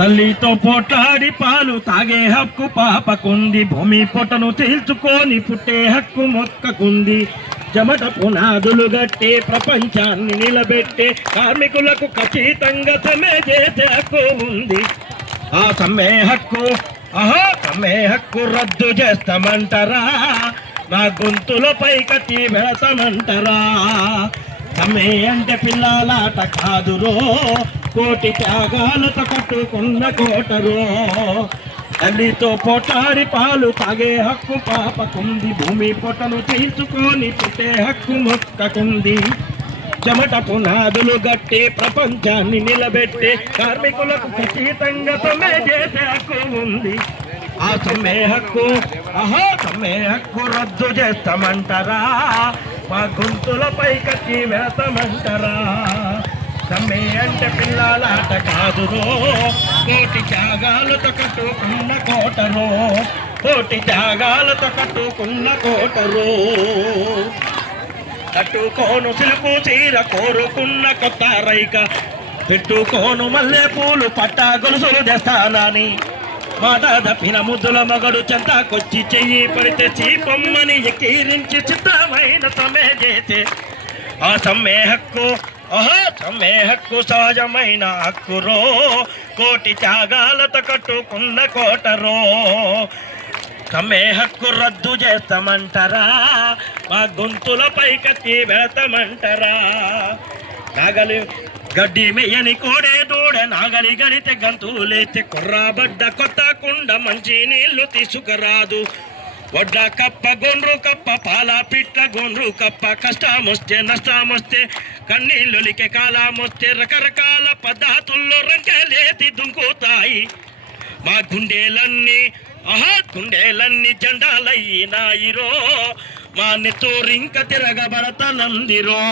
తల్లితో పోట్లాడి పాలు తాగే హక్కు పాపకుంది, భూమి పొట్టను తీల్చుకొని పుట్టే హక్కు మొక్కకుంది. చెమట పునాదులు గట్టి ప్రపంచాన్ని నిలబెట్టే కార్మికులకు ఖచ్చితంగా సమ్మె చేసే హక్కు ఉంది. ఆ సమ్మె హక్కు సమ్మె హక్కు రద్దు చేస్తామంటారా, నా గొంతులపై కత్తి పెడతామంటారా? సమ్మె అంటే పిల్లలాట కాదురో, కోటి త్యాగాలతో కట్టుకున్న కోటరో. తల్లితో పోటాడి పాలు తాగే హక్కు పాపకుంది, భూమి పొట్టను తీర్చుకొని పుట్టే హక్కు మొక్కకుంది. చెమట పునాదులు గట్టి ప్రపంచాన్ని నిలబెట్టి కార్మికులకు ఖచ్చితంగా సమ్మె చేసే హక్కు ఉంది. ఆ సమ్మె హక్కు సమ్మె హక్కు రద్దు చేస్తామంటారా, మా గొంతులపై కత్తి వేస్తామంటారా? సమ్మె అంటే పిల్లలాట కాదురో, కోటి త్యాగాలతో కట్టుకున్న కోటరో, కోటి త్యాగాలతో కట్టుకున్న కోటరో. కట్టుకోను సిలుపు చీర కోరుకున్న కొత్త రైక, పెట్టుకోను మల్లె పూలు పట్టా గొలుసులు తెస్తానని, మాట తప్పిన ముద్దుల మగడు చెంతకొచ్చి చెయ్యి పడితే చీపమ్మని ఎక్కిరించి చిత్రమైన సమ్మె చేసే ఆ సమ్మె హక్కు సమ్మె హక్కు సహజమైన హక్కురో, కోటి త్యాగాలతో కట్టుకున్న కోటరో. సమ్మె హక్కు రద్దు చేస్తామంటారా, మా గొంతులపై కత్తి పెడతామంటారా? నాగలి గడ్డి మెయ్యని కోడే దూడే నాగలి గడితే గంతులేస్తే కుర్రాబడ్డ కొత్త కుండ మంచి నీళ్లు తీసుకురాదు. వడ్డ కప్ప గొండ్రు కప్ప పాల పిట్ట గొండ్రు కప్ప, కష్టమొస్తే నష్టమొస్తే కన్నీళ్ళొలికే కాలమొస్తే రకరకాల పద్ధతుల్లో రంకెలేతి దుంకుతాయి. మా గుండెలన్నీ గుండెలన్నీ జెండాలయ్యినాయిరో, మా నెత్తూరింక తిరగబడతనందిరో.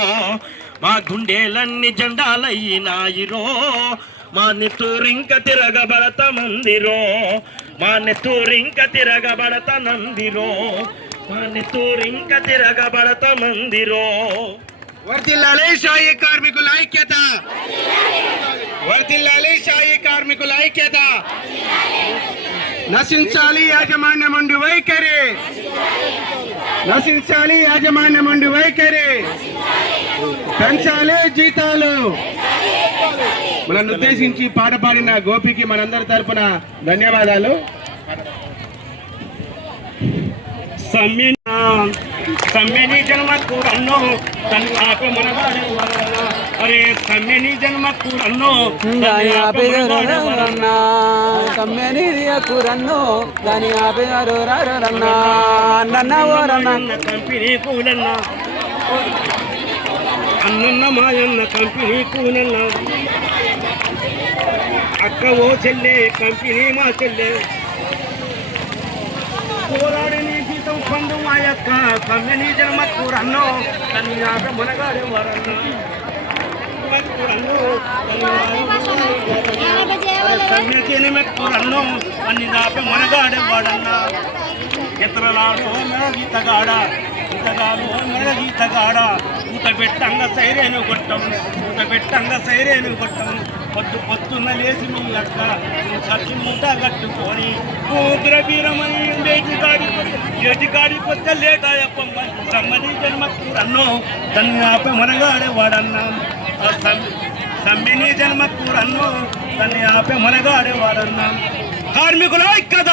మా గుండెలన్నీ జెండాలయ్యినాయిరో, మా నెత్తూరింక తిరగబడతమందిరో. మా నెత్తూరింక తిరగబడతనందిరో, మా నెత్తూరింక తిరగబడతమందిరో. వర్ధిల్లాలి షాయి కార్మికుల ఐక్యత, వర్ధిల్లాలి షాయి కార్మికుల ఐక్యత. నశించాలి యాజమాన్య మండి వైఖరి, నశించాలి యాజమాన్య మండి వైఖరి. పెంచాలి జీతాలు. మనల్ని ఉద్దేశించి పాట పాడిన గోపికి మనందరి తరపున ధన్యవాదాలు. సమ్మెని జన్మకు రన్నో తన్వాకు మనగాడే వరన్నా, అరే సమ్మెని జన్మకు రన్నో దాని ఆపేరన్నా, సమ్మెని రన్నో దాని ఆపేరన్నా. అన్న కంపెనీ కూలన్నా, అన్నన్న మాయన్న కంపెనీ కూలన్నా. అక్క ఓ చెల్లె కంపెనీ మా చెల్లె, పోరాడని జీతం పండు మా యొక్క సమ్మెని జన్మకు రన్నో తన్యాక మనగాడే వరన్నా. సమ్మె జన్మకు రన్నో అన్ని దాపే మనగాడే వాడన్నా. ఎత్రలాడో మెరగీతగాడ ఇతగాడు మెరగీతగాడ, ఊత పెట్టంగా సైరేను కొట్టం, ఊత పెట్టంగా సైరేను కొట్టం. పొద్దు పొద్దున్న లేచి మీ అక్క సచ్చి మూట కట్టుకొని ఉగ్రవీరమని ఏటికాడికొస్తే లేటాయప్పమ్మ. సమ్మని జన్మకు రన్నో దాన్ని ఆపే మనగాడే వాడన్నా. సమ్మెని జన్మకు రన్నో దాన్ని ఆపే మనగాడే వాడన్నా. కార్మికుల ఐక్యత,